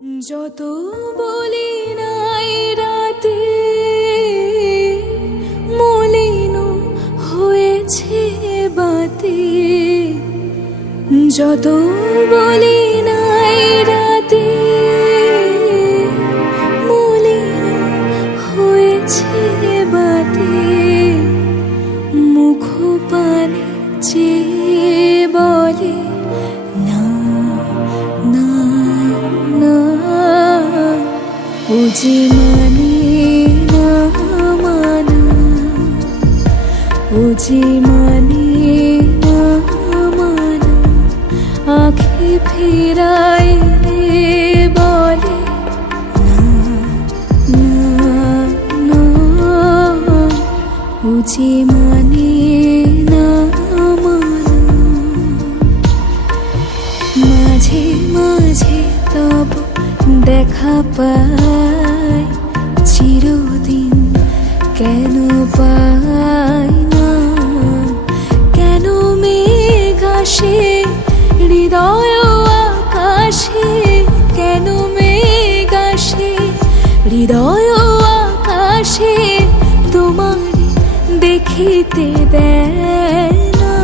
যত বলি নাই রাতে মলিন হয়েছে বাতি, যত বলি নাই রাতে মলিন হয়েছে বাতি, মুখ পানে চেয়ে বলে না না না, ও যে মানে না মানা, ও যে মানে না মানা, আঁখি ফিরাইলে বলে না না না, ও যে মানে না মানা। মাঝে মাঝে তব দেখা পাই, চিরদিন কেন পাই না, কেন মেঘ আসে হৃদয় আকাশে, কেন মেঘ আসে হৃদয় আকাশে, তোমার দেখিতে দেয় না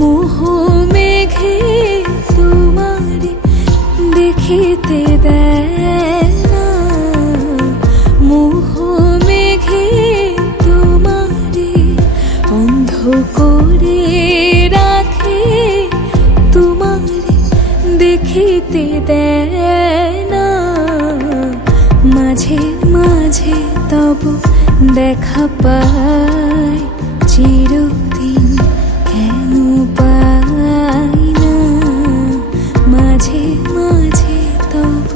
মোহ মেঘে, তোমার দেখিতে দেয় না মোহ মেঘে, তোমারে অন্ধ করে রাখে, তোমারে দেখিতে দেয় না। মাঝে মাঝে তব দেখা পাই, চিরদিন কেন পাই না, মাঝে মাঝে তব।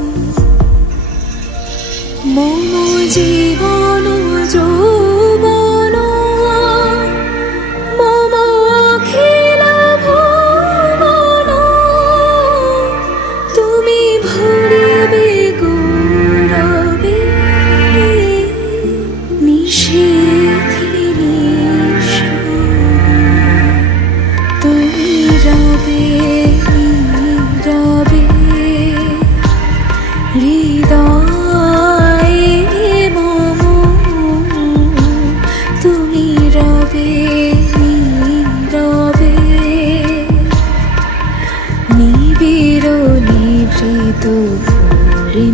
মম জীবন যৌবন মম অখিল ভুবন, তুমি ভরিবে গৌরবে নিশীথে নিশানা, তুমি রবে নীরবে হৃদয়ে মম, তুমি রবে নীরবে নিবিড় নিভৃত ভোরে।